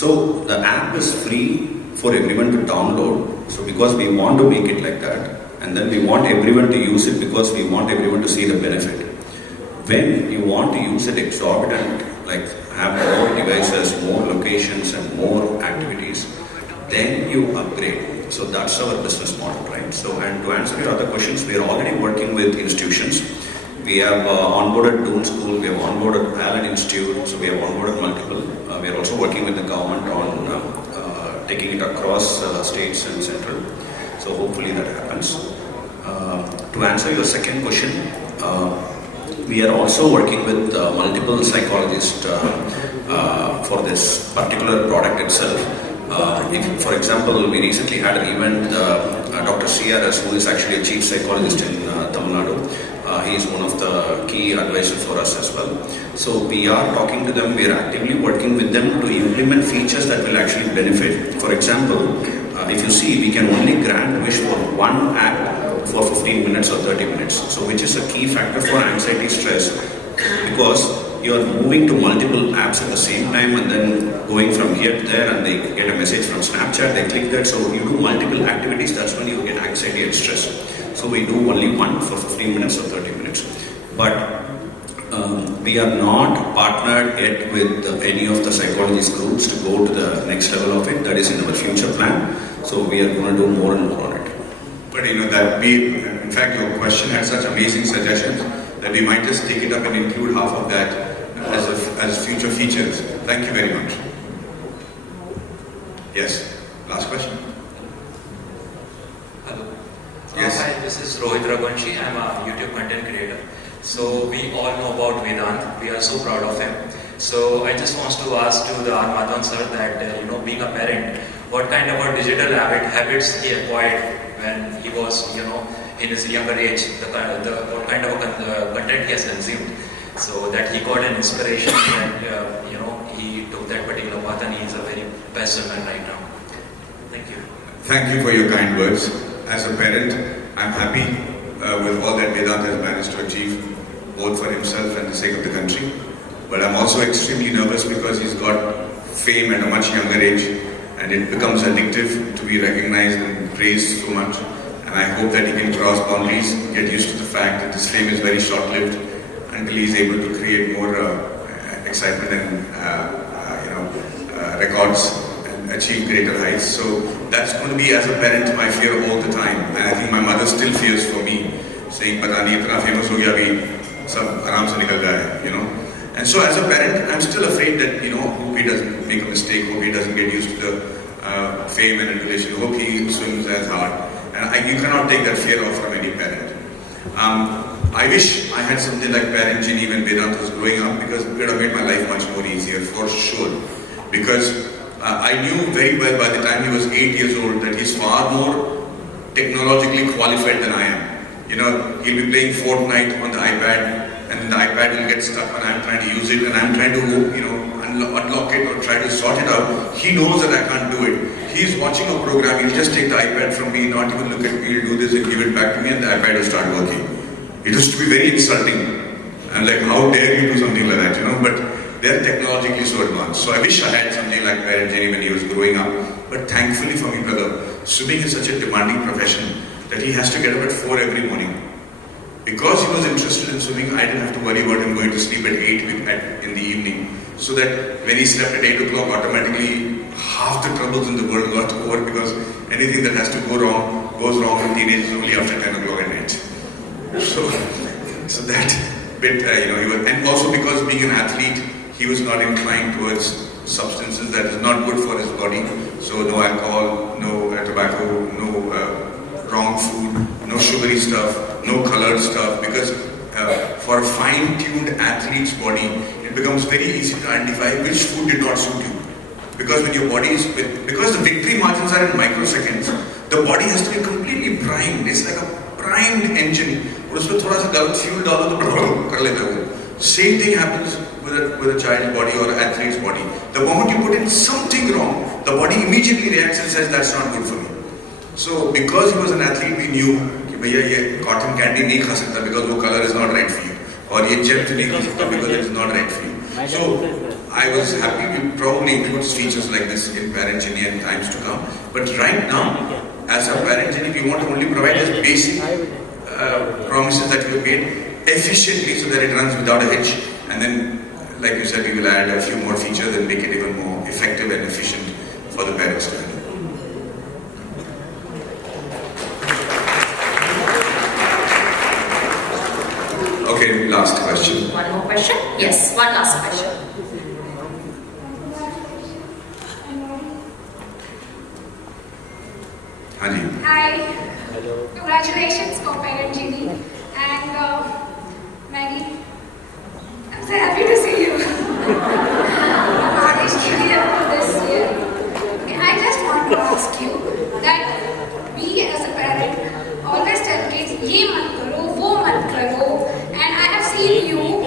So the app is free for everyone to download. So because we want to make it like that, and then we want everyone to use it because we want everyone to see the benefit. When you want to use it exorbitant, like have more devices, more locations and more activities, then you upgrade. So that's our business model, right? So, and to answer your other questions, we are already working with institutions. We have onboarded Doon School, we have onboarded Allen Institute, so we have onboarded multiple. We are also working with the government on taking it across states and central. So hopefully that happens. To answer your second question, we are also working with multiple psychologists for this particular product itself. If, for example, we recently had an event, Dr. CRS, who is actually a chief psychologist in Tamil Nadu. He is one of the key advisors for us as well. So we are talking to them, we are actively working with them to implement features that will actually benefit. For example, if you see, we can only grant wish for one act for 15 minutes or 30 minutes. So which is a key factor for anxiety stress, because you are moving to multiple apps at the same time and then going from here to there, and they get a message from Snapchat, they click that. So you do multiple activities, that's when you get anxiety and stress. So we do only one for 15 minutes or 30 minutes. But we are not partnered yet with any of the psychologist groups to go to the next level of it. That is in our future plan. So we are going to do more and more on it. But you know that we, in fact, your question had such amazing suggestions that we might just take it up and include half of that as future features. Thank you very much. Yes, last question. Hello. Yes. Hi, this is Rohit. I'm a YouTube content creator. So we all know about Vedant. We are so proud of him. So I just want to ask to the Madhavan sir that being a parent, what kind of a digital habits he acquired when he was in his younger age, what kind of content he has consumed, so that he got an inspiration and he took that particular path and he is a very best man right now. Thank you. Thank you for your kind words. As a parent, I'm happy with all that Vedant has managed to achieve, both for himself and the sake of the country. But I'm also extremely nervous because he's got fame at a much younger age, and it becomes addictive to be recognized and praised so much. And I hope that he can cross boundaries, get used to the fact that this fame is very short-lived until he's able to create more excitement and records and achieve greater heights. So that's going to be, as a parent, my fear all the time. And I think my mother still fears for me, saying, "Pata nahi itna famous ho gaya abhi, sab aaram se nikal jaya," And so as a parent, I'm still afraid that, hope he doesn't make a mistake, hope he doesn't get used to the fame and adulation, hope he swims as hard. And you cannot take that fear off from any parent. I wish I had something like parent Geenee when Vedant was growing up, because it would have made my life much more easier, for sure. Because I knew very well by the time he was 8 years old that he's far more technologically qualified than I am. He'll be playing Fortnite on the iPad, and the iPad will get stuck when I'm trying to use it, and I'm trying to, unlock it or try to sort it out. He knows that I can't do it. He's watching a program, he'll just take the iPad from me, not even look at me, he'll do this and give it back to me, and the iPad will start working. It used to be very insulting. I'm like, how dare you do something like that, But they're technologically so advanced. So I wish I had something like parent Geenee when he was growing up. But thankfully for me, brother, swimming is such a demanding profession that he has to get up at 4 every morning. Because he was interested in swimming, I didn't have to worry about him going to sleep at 8 in the evening. So that when he slept at 8 o'clock, automatically half the troubles in the world got over, because anything that has to go wrong goes wrong with teenagers only after 10 o'clock at night. So that bit, and also because being an athlete, he was not inclined towards substances that is not good for his body. So no alcohol, no tobacco, no wrong food, no sugary stuff, no colored stuff, because for a fine-tuned athlete's body, it becomes very easy to identify which food did not suit you. Because when your body is, because the victory margins are in microseconds, the body has to be completely primed. It's like a primed engine. उसमें थोड़ा सा गलत fuel डालो तो कर लेता है वो. Same thing happens with a child's body or an athlete's body. The moment you put in something wrong, the body immediately reacts and says that's not good for me. So because he was an athlete, we knew कि भैया ये cotton candy नहीं खा सकता because वो color is not right for you, और ये gel नहीं खा सकता because it is not right for you. So I was happy we probably include features like this in Parent Genie in times to come. But right now, as a Parent Genie, we want to only provide us basic promises that we have made efficiently so that it runs without a hitch. And then, like you said, we will add a few more features and make it even more effective and efficient for the parents to handle. Okay, last question. One more question? Yes, one last question. Hanji. Hi. Congratulations for Parent Genie. And Maggie, I'm so happy to see you. It's really up to this year. Okay, I just want to ask you that we as a parent always tell kids, ye mat karo, wo mat karo. And I have seen you,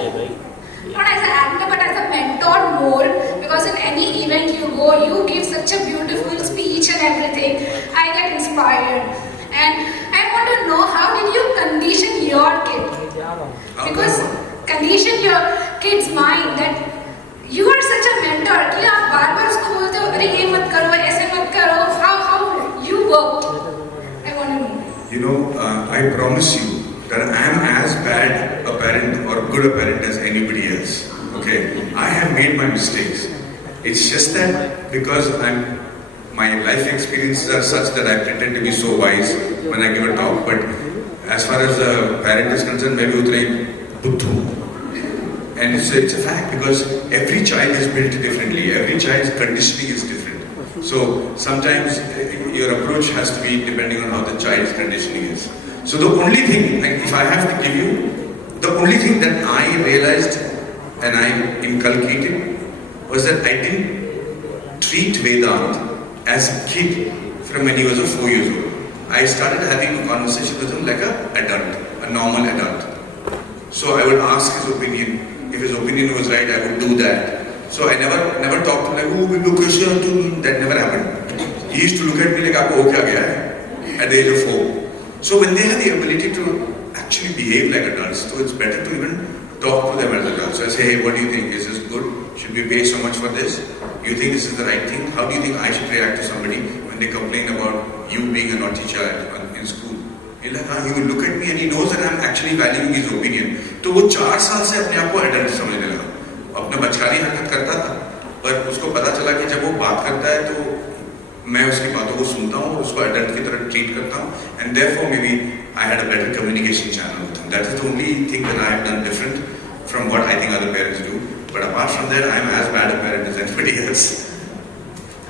not as an actor but as a mentor more, because in any event you go, you give such a beautiful speech and everything. I get inspired. And I want to know, how did you condition your kid? Because condition your kid's mind that you are such a mentor कि आप बार-बार उसको बोलते हो अरे ये मत करो ऐसे मत करो. How you worked? I want to know. You know, I promise you that I am as bad a parent or good a parent as anybody else. Okay, I have made my mistakes. It's just that because my life experiences are such that I pretend to be so wise when I give a talk. But as far as a parent is concerned, maybe utre buddhu. And it's a fact because every child is built differently. Every child's conditioning is different. So sometimes your approach has to be depending on how the child's conditioning is. So the only thing, if I have to give you, the only thing that I realized and I inculcated was that I didn't treat Vedant as a kid from when he was 4 years old. I started having a conversation with him like an adult, a normal adult. So I would ask his opinion. If his opinion was right, I would do that. So I never talked to him like, oh, that never happened. He used to look at me like, aapko ho kya gaya hai? At the age of 4. So when they have the ability to actually behave like adults, so it's better to even talk to them as adults. So I say, hey, what do you think? Is this good? Should we pay so much for this? You think this is the right thing? How do you think I should react to somebody when they complain about you being a naughty child in school? He will look at me and he knows that I'm actually valuing his opinion. तो वो 4 साल से अपने आप को adult समझने लगा. अपना बचकानी हरकत करता था, पर उसको पता चला कि जब वो बात करता है तो मैं उसकी बातों को सुनता हूँ और उसको एडल्ट की तरह ट्रीट करता हूँ. And therefore maybe I had a better communication channel with him. That is the only thing that I have done different from what I think other parents do. But apart from that, I am as bad a parent as anybody else.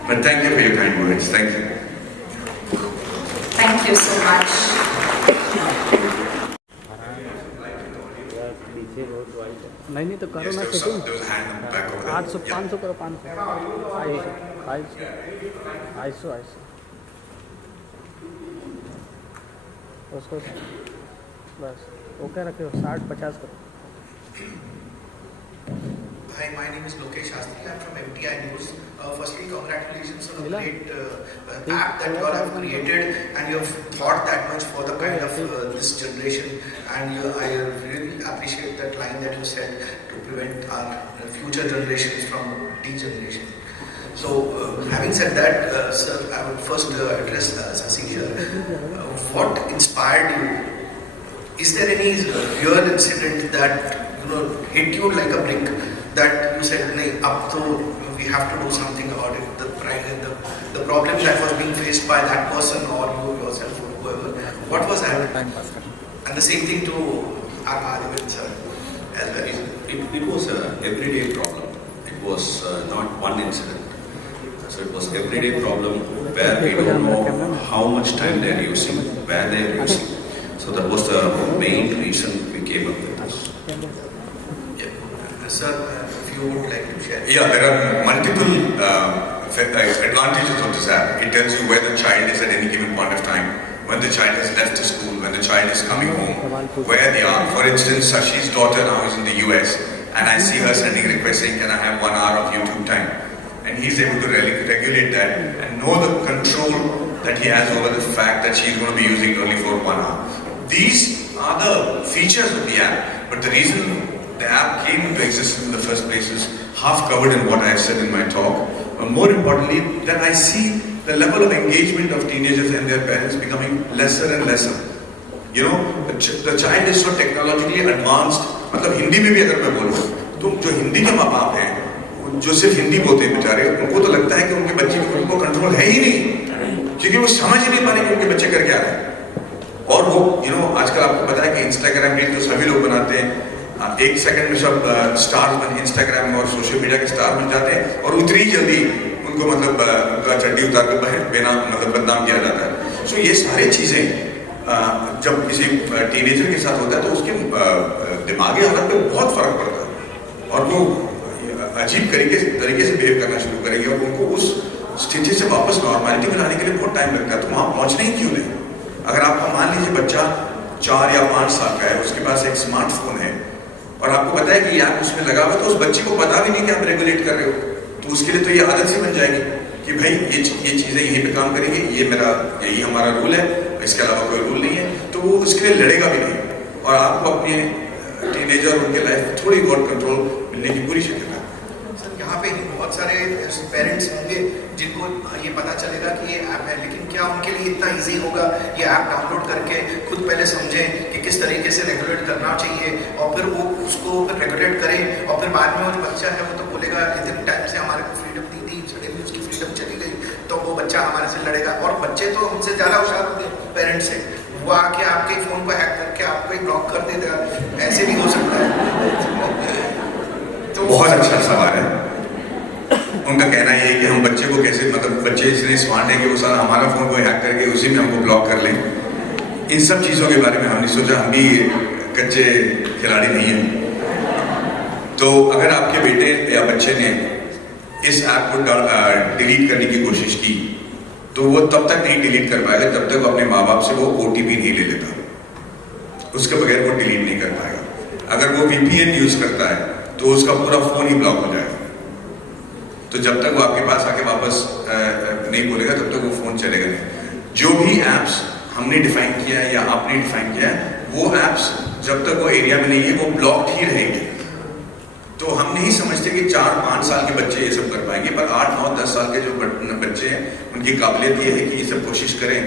But thank you for your kind words. Thank you. Thank you so much. नहीं तो करो Yes, ना there was setting. there was a hand on the back over there. 800 Yeah. 500 करो 500. Iso उसको बस okay रखो 60-50 करो. Hi, my name is Lokesh Shastri. I'm from MTI News. Firstly, congratulations on a great app that you all have created, and you have thought that much for the kind of this generation. And I really appreciate that line that you said to prevent our future generations from degeneration. So, having said that, sir, I would first address Sasi here. What inspired you? Is there any real incident that hit you like a brick? That you said, "Nahi, ab to we have to do something about it." The problem that was being faced by that person or you yourself or whoever. What was that? And the same thing to our Madhavan sir as well. It was an everyday problem. It was not one incident. So it was everyday problem where we don't know how much time they are using, where they are using. So that was the main reason we came up with this. Sir, if you would like to share. Yeah, there are multiple advantages of this app. It tells you where the child is at any given point of time, when the child has left the school, when the child is coming home, where they are. For instance, Sashi's daughter now is in the US, and I see her sending requests saying, can I have 1 hour of YouTube time? And he's able to regulate that and know the control that he has over the fact that she's going to be using it only for 1 hour. These are the features of the app, but the reason the app came into existence in the first place is half covered in what I've said in my talk. But more importantly, that I see the level of engagement of teenagers and their parents becoming lesser and lesser. You know, the child is so technologically advanced. मतलब हिंदी में भी अगर मैं बोलूँ, तो जो हिंदी के माँ बाप हैं, जो सिर्फ हिंदी बोलते हैं बेचारे, उनको तो लगता है कि उनके बच्चे को उनको कंट्रोल है ही नहीं, क्योंकि वो समझ ही नहीं पा रहे कि उनके बच्चे कर क्या रहे हैं। और वो आजकल आपको पता है कि इंस्टाग्राम रील तो सभी लोग बनाते हैं, 1 सेकंड में सब स्टार बन इंस्टाग्राम और सोशल मीडिया के स्टार बन जाते हैं, और उतनी जल्दी उनको मतलब उनका चड्डी उतार कर बिना मतलब बदनाम किया जाता है। सो ये सारी चीजें जब किसी टीनेजर के साथ होता है तो उसके दिमागी हालत पे बहुत फर्क पड़ता है, और वो अजीब तरीके से बिहेव करना शुरू करेंगे, और उनको उस स्थिति से वापस नॉर्मलिटी में लाने के लिए बहुत टाइम लगता है। तो वहाँ पहुँचने ही क्यों नहीं? अगर आपका मान लीजिए बच्चा 4 या 5 साल का है, उसके पास एक स्मार्टफोन है, और आपको पता है कि ऐप उसमें लगा हुआ, तो उस बच्चे को पता भी नहीं कि आप रेगुलेट कर रहे हो, तो उसके लिए तो ये आदत सी बन जाएगी कि भाई ये चीजें यहीं पे काम करेंगे, यही हमारा रूल है, इसके अलावा कोई रूल नहीं है, तो वो उसके लिए लड़ेगा भी नहीं, और आपको अपने टीनेजर उनके लाइफ थोड़ी बहुत कंट्रोल मिलने की पूरी शक्यता है। सर यहाँ पे बहुत सारे पेरेंट्स होंगे जिनको ये पता चलेगा कि ये ऐप है, लेकिन क्या उनके लिए इतना इजी होगा ये ऐप डाउनलोड करके खुद पहले समझें कि किस तरीके से रेगुलेट करना चाहिए, और फिर वो उसको फिर रेगुलेट करें, और फिर बाद में वो जो बच्चा है वो तो बोलेगा इतने टाइम से हमारे को फ्रीडम दी थी, सडनली उसकी फ्रीडम चली गई, तो वो बच्चा हमारे से लड़ेगा। और बच्चे तो हमसे ज़्यादा होशियार होते हैं पेरेंट्स से, वो आके आपके फ़ोन को हैक करके आपको ही ब्लॉक कर देगा, ऐसे भी हो सकता है। तो बहुत अच्छा सवाल है। उनका कहना ये है कि हम बच्चे को कैसे, मतलब बच्चे इतने स्मार्ट हैं कि वो सारा हमारा फोन को हैक करके उसी में हमको ब्लॉक कर लें। इन सब चीज़ों के बारे में हमने सोचा, हम भी कच्चे खिलाड़ी नहीं हैं। तो अगर आपके बेटे या बच्चे ने इस ऐप को डिलीट करने की कोशिश की, तो वो तब तक नहीं डिलीट कर पाएगा जब तक वो अपने माँ बाप से वो OTP नहीं ले लेता, उसके बगैर वो डिलीट नहीं कर पाएगा। अगर वो VPN यूज करता है तो उसका पूरा फोन ही ब्लॉक हो जाएगा। तो जब तक वो आपके पास आके वापस नहीं बोलेगा तब तक वो फोन चलेगा नहीं। जो भी एप्स हमने डिफाइन किया है या आपने डिफाइन किया है, वो एप्स जब तक वो एरिया में नहीं है वो ब्लॉक्ड ही रहेंगे। तो हम नहीं समझते कि 4-5 साल के बच्चे ये सब कर पाएंगे, पर 8, 9, 10 साल के जो बच्चे हैं उनकी काबिलियत ये है कि ये सब कोशिश करें।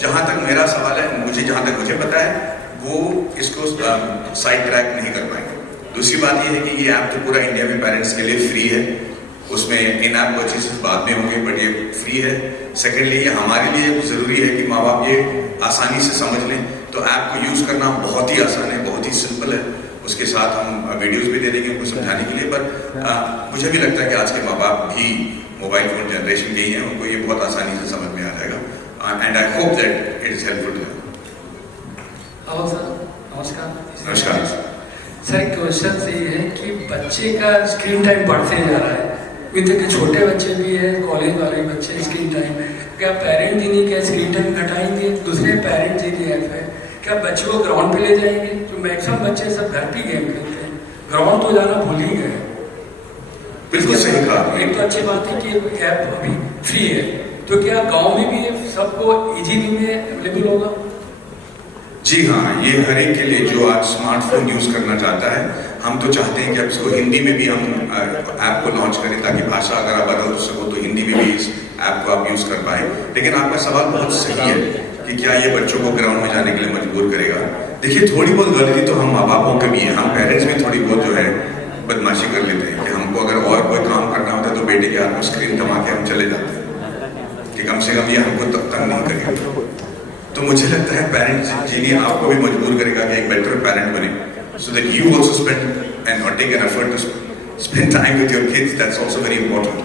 जहां तक मेरा सवाल है, जहां तक मुझे पता है, वो इसको साइड ट्रैक नहीं कर पाएंगे। दूसरी बात ये है कि ये ऐप तो पूरा इंडिया में पेरेंट्स के लिए फ्री है, उसमें इन ऐप परचेसेस बाद में होंगे, बट ये फ्री है। सेकेंडली ये हमारे लिए जरूरी है कि माँ बाप ये आसानी से समझ लें। तो ऐप को यूज करना बहुत ही आसान है, बहुत ही सिंपल है। उसके साथ हम वीडियोस भी दे देंगे उनको समझाने के लिए, पर मुझे भी लगता है कि आज के माँ बाप भी मोबाइल फोन जनरेशन के ही हैं, उनको ये बहुत आसानी से समझ में आ जाएगा। And I hope that it is helpful to them. नमस्कार। नमस्कार सर, क्वेश्चन ये है कि बच्चे का स्क्रीन टाइम बढ़ते जा रहा है, विद छोटे बच्चे भी है, कॉलेज वाले बच्चे स्क्रीन टाइम, क्या पेरेंट जिन्हीं क्या स्क्रीन टाइम घटाएंगे? दूसरे पेरेंट जिन्हीं ऐप है, क्या बच्चे को ग्राउंड पे ले जाएंगे? तो मैक्सिमम बच्चे सब घर पे गेम खेलते हैं, ग्राउंड तो जाना भूल ही गए। बिल्कुल सही कहा। एक तो अच्छी बात है कि ऐप अभी फ्री है, तो क्या गाँव में भी सबको इजीली में अवेलेबल होगा? जी हाँ, ये हर एक के लिए जो आज स्मार्टफोन यूज करना चाहता है। हम तो चाहते हैं कि अब इसको हिंदी में भी हम ऐप को लॉन्च करें, ताकि भाषा अगर आप बदल सको तो हिंदी में भी इस ऐप को आप यूज कर पाए। लेकिन आपका सवाल बहुत सही है कि क्या ये बच्चों को ग्राउंड में जाने के लिए मजबूर करेगा। देखिए, थोड़ी बहुत गलती तो हम माँ बापों की भी है, हम पेरेंट्स भी थोड़ी बहुत जो है बदमाशी कर लेते हैं कि हमको अगर और कोई काम करना होता है तो बेटे के हाथ में स्क्रीन थमा के हम चले जाते हैं कि कम से कम ये हमको तब तक नहीं करेगा। तो मुझे लगता है पेरेंट्स जीनी आपको भी मजबूर करेगा कि एक बेटर पेरेंट बने, so that you also spend and or take an effort to spend time with your kids. That's also very important.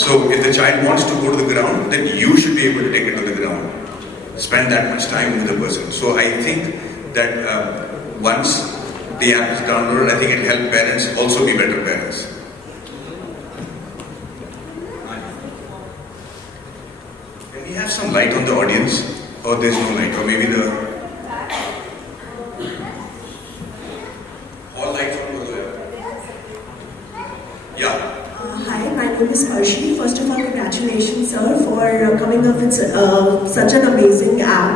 So if the child wants to go to the ground, then you should be able to take it to the ground, spend that much time with the person. So I think that once the app is downloaded, I think it helps parents also be better parents. Can we have some light on the audience? Or there's no light, or maybe the all lights on over there. Yeah. Hi, my name is Arshi. First of all, congratulations, sir, for coming up with such an amazing app.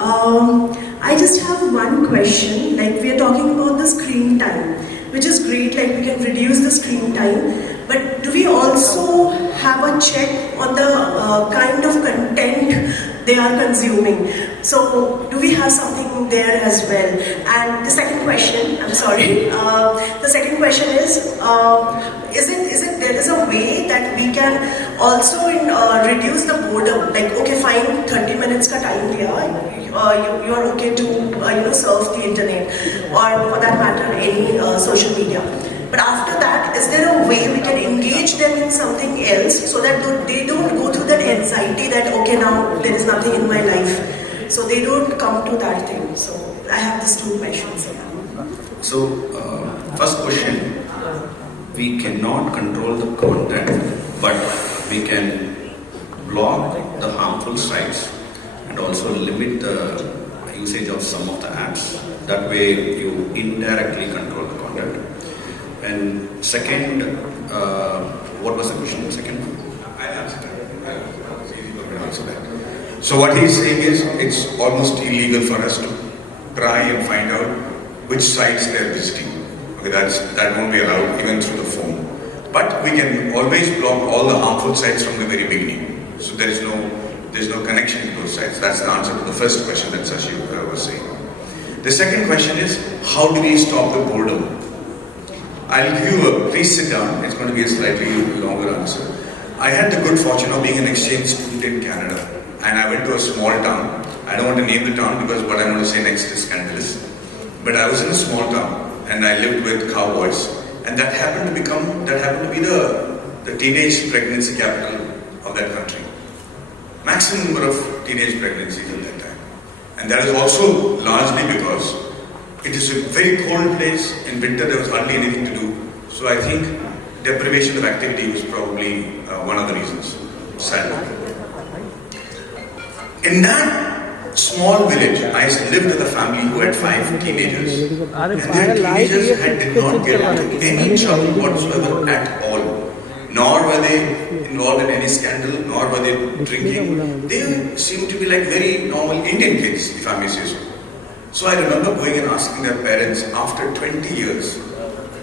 I just have one question. Like, we are talking about the screen time. which is great, like we can reduce the screen time. But do we also have a check on the kind of content they are consuming? So do we have something there as well? And the second question, I'm sorry, the second question is there is a way that we can also reduce the boredom? Like, okay, fine, 30 minutes ka time diya, you are okay to surf the internet, or for that matter any social media. But after that, is there a way we can engage them in something else so that they don't go through that anxiety that, okay, now there is nothing in my life. So they don't come to that thing. So I have these two questions. So, first question, we cannot control the content, but we can block the harmful sites and also limit the usage of some of the apps. That way you indirectly control the content. And second, what was the question? Second? I'll answer that. So what he's saying is, it's almost illegal for us to try and find out which sites they're visiting. Okay, that won't be allowed even through the phone. But we can always block all the harmful sites from the very beginning. So there's no connection to those sites. That's the answer to the first question that Sashi was saying. The second question is, how do we stop the boredom? I'll give you please sit down, it's going to be a slightly longer answer. I had the good fortune of being an exchange student in Canada, and I went to a small town. I don't want to name the town because what I'm going to say next is scandalous. But I was in a small town, and I lived with cowboys, and that happened to be the teenage pregnancy capital of that country. Maximum number of teenage pregnancies at that time. And that is also largely because it is a very cold place. In winter, there was hardly anything to do. So I think deprivation of activity was probably one of the reasons, sadly. In that small village, I lived with a family who had 5 teenagers. And their teenagers did not get into any trouble whatsoever at all. Nor were they involved in any scandal, nor were they drinking. They seemed to be like very normal Indian kids, if I may say so. So I remember going and asking their parents after 20 years,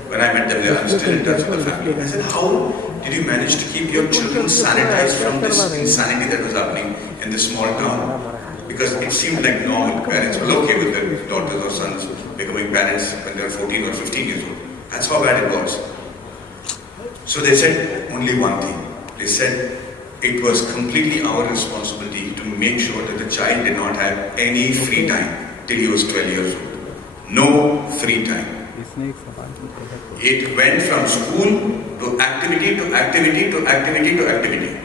when I met them there, I'm still in touch with the family. I said, how did you manage to keep your children sanitized from this insanity that was happening in this small town? Because it seemed like normal. Parents were okay with their daughters or sons becoming parents when they were 14 or 15 years old. That's how bad it was. So they said only one thing. They said it was completely our responsibility to make sure that the child did not have any free time till he was 12 years old. No free time. It went from school to activity to activity to activity to activity.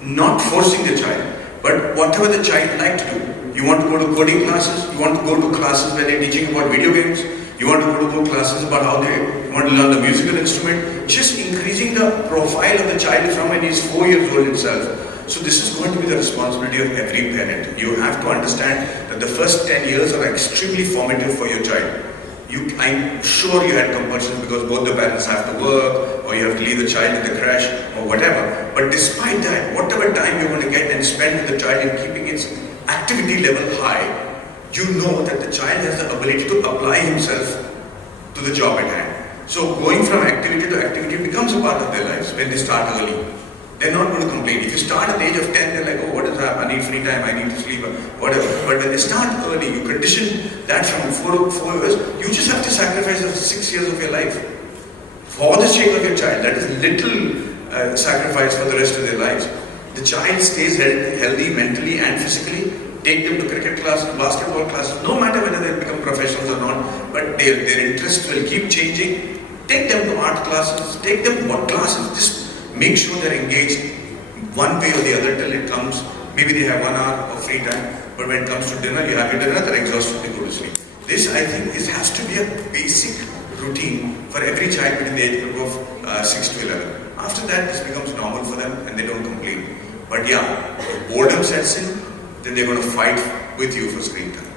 Not forcing the child, but whatever the child liked to do. You want to go to coding classes, you want to go to classes where they're teaching about video games, you want to go to classes about how they want to learn the musical instrument, just increasing the profile of the child from when he's 4 years old himself. So this is going to be the responsibility of every parent. You have to understand that the first 10 years are extremely formative for your child. I'm sure you had compulsions because both the parents have to work, or you have to leave the child in the crash, or whatever. But despite that, whatever time you're going to get and spend with the child in keeping its activity level high, you know that the child has the ability to apply himself to the job at hand. So going from activity to activity becomes a part of their lives when they start early. They're not going to complain. If you start at the age of 10, they're like, oh, what is that? I need free time, I need to sleep, whatever. But when they start early, you condition that from 4 years, you just have to sacrifice the 6 years of your life for the sake of your child. That is little sacrifice for the rest of their lives. The child stays healthy mentally and physically. Take them to cricket classes, basketball classes, no matter whether they become professionals or not, but their interests will keep changing. Take them to art classes, take them to what classes, just make sure they're engaged one way or the other till it comes. Maybe they have 1 hour of free time, but when it comes to dinner, you have your dinner, they're exhausted, they go to sleep. This, I think, has to be a basic routine for every child between the age group of 6 to 11. After that, this becomes normal for them and they don't complain. But yeah, if boredom sets in, then they're going to fight with you for screen time.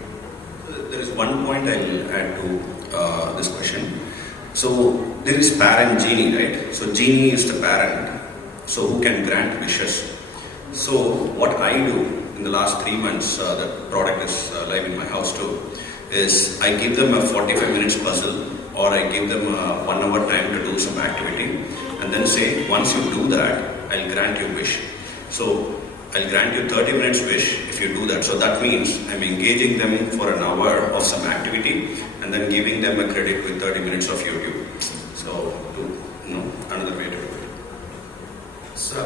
There is one point I'll add to this question. So there is parent Geenee, right? So Geenee is the parent, so who can grant wishes. So what I do in the last 3 months, the product is live in my house too, is I give them a 45 minutes puzzle or I give them 1 hour time to do some activity, and then say, once you do that, I'll grant you wish. So I'll grant you 30 minutes wish if you do that. So that means I'm engaging them for an hour of some activity and then giving them a credit with 30 minutes of YouTube. So, another way to do it. Sir,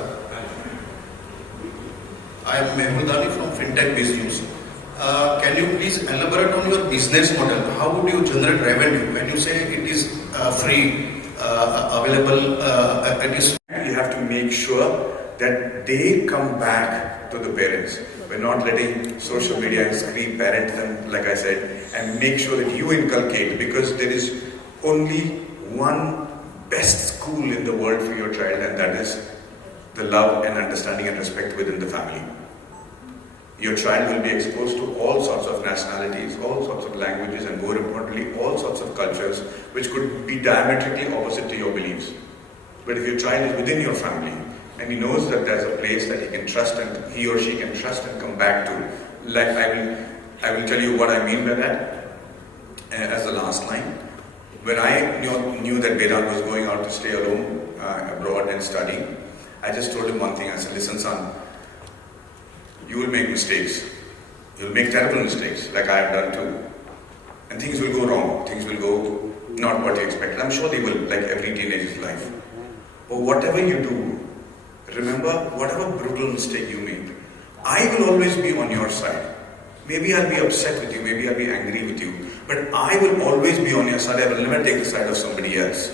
I am Mehmudani from FinTech Business. Can you please elaborate on your business model? How would you generate revenue when you say it is free, available, it is... You have to make sure that they come back to the parents. We're not letting social media and screen parent them, like I said, and make sure that you inculcate, because there is only one best school in the world for your child, and that is the love and understanding and respect within the family. Your child will be exposed to all sorts of nationalities, all sorts of languages, and more importantly, all sorts of cultures, which could be diametrically opposite to your beliefs. But if your child is within your family, and he knows that there's a place that he can trust and he or she can trust and come back to, like I will tell you what I mean by that as the last line. When I knew that Vedant was going out to stay alone abroad and study, I just told him one thing. I said, listen son, you will make mistakes. You'll make terrible mistakes, like I have done too. And things will go wrong. Things will go not what you expected. I'm sure they will, like every teenager's life. But whatever you do, remember, whatever brutal mistake you make, I will always be on your side. Maybe I'll be upset with you, maybe I'll be angry with you, but I will always be on your side. I will never take the side of somebody else.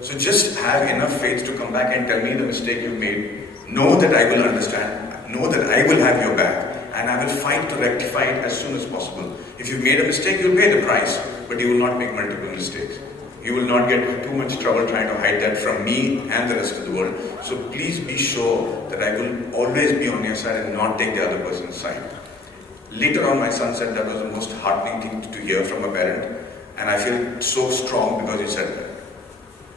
So just have enough faith to come back and tell me the mistake you made. Know that I will understand, know that I will have your back, and I will fight to rectify it as soon as possible. If you've made a mistake, you'll pay the price, but you will not make multiple mistakes. You will not get too much trouble trying to hide that from me and the rest of the world. So please be sure that I will always be on your side and not take the other person's side. Later on, my son said that was the most heartening thing to hear from a parent, and I feel so strong because he said that.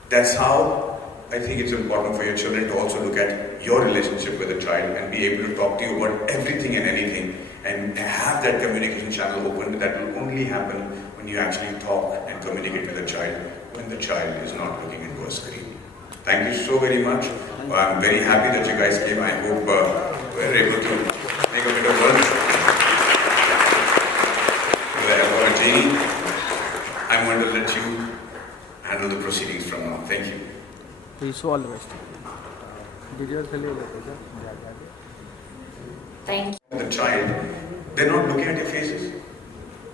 That's how I think it's important for your children to also look at your relationship with a child and be able to talk to you about everything and anything, and have that communication channel open. That will only happen when you actually talk and communicate with a child, when the child is not looking into a screen. Thank you so very much. I'm very happy that you guys came. I hope we're able to make a bit of work. Geenee, I'm going to let you handle the proceedings from now. Thank you. Wish you all the best. Thank you. The child, they're not looking at your faces.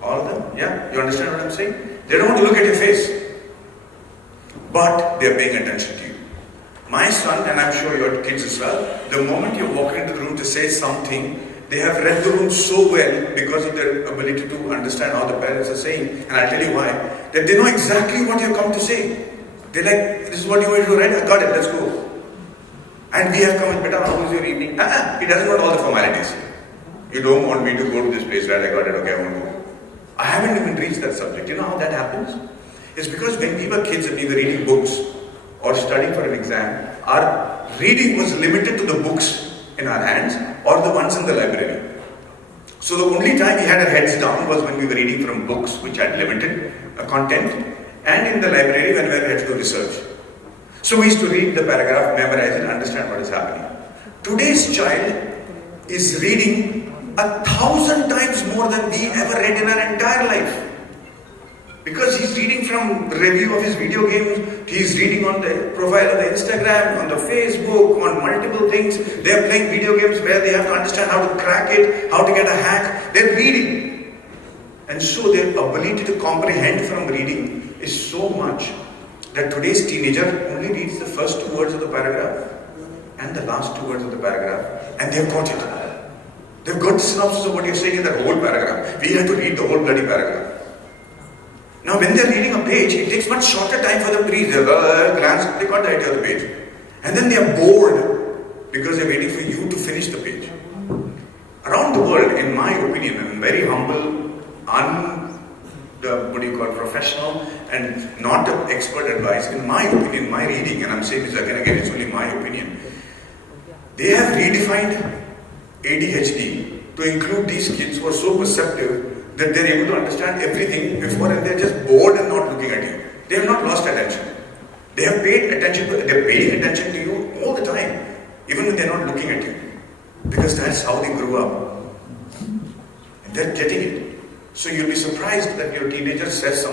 All of them, yeah? You understand what I'm saying? They don't want to look at your face. But they're paying attention to you. My son, and I'm sure your kids as well, the moment you walk into the room to say something, they have read the room so well because of their ability to understand how the parents are saying. And I'll tell you why. That they know exactly what you come to say. They're like, this is what you want to write? I got it, let's go. And we have come and better, how was your evening? He doesn't want all the formalities. You don't want me to go to this place, right? I got it, okay, I want to go. I haven't even reached that subject. You know how that happens? It's because when we were kids and we were reading books or studying for an exam, our reading was limited to the books in our hands or the ones in the library. So the only time we had our heads down was when we were reading from books which had limited content, and in the library when we had to do research. So we used to read the paragraph, memorize it, understand what is happening. Today's child is reading 1,000 times more than we ever read in our entire life. Because he's reading from review of his video games, he's reading on the profile of the Instagram, on the Facebook, on multiple things. They're playing video games where they have to understand how to crack it, how to get a hack. They're reading. And so their ability to comprehend from reading is so much that today's teenager only reads the first 2 words of the paragraph and the last 2 words of the paragraph, and they've got it. They've got the synopsis of what you're saying in that whole paragraph. We have to read the whole bloody paragraph. Now when they're reading a page, it takes much shorter time for them to read. They glance, they got the idea of the page. And then they are bored because they're waiting for you to finish the page. Around the world, in my opinion, and very humble, professional and not expert advice, in my opinion, my reading, and I'm saying this again, it's only my opinion, they have redefined ADHD to include these kids who are so perceptive that they're able to understand everything before, and they're just bored and not looking at you. They're They have paid attention to, they're paying attention to you all the time, even when they're not looking at you. Because that's how they grew up. And they're getting it. So you'll be surprised that your teenager says something.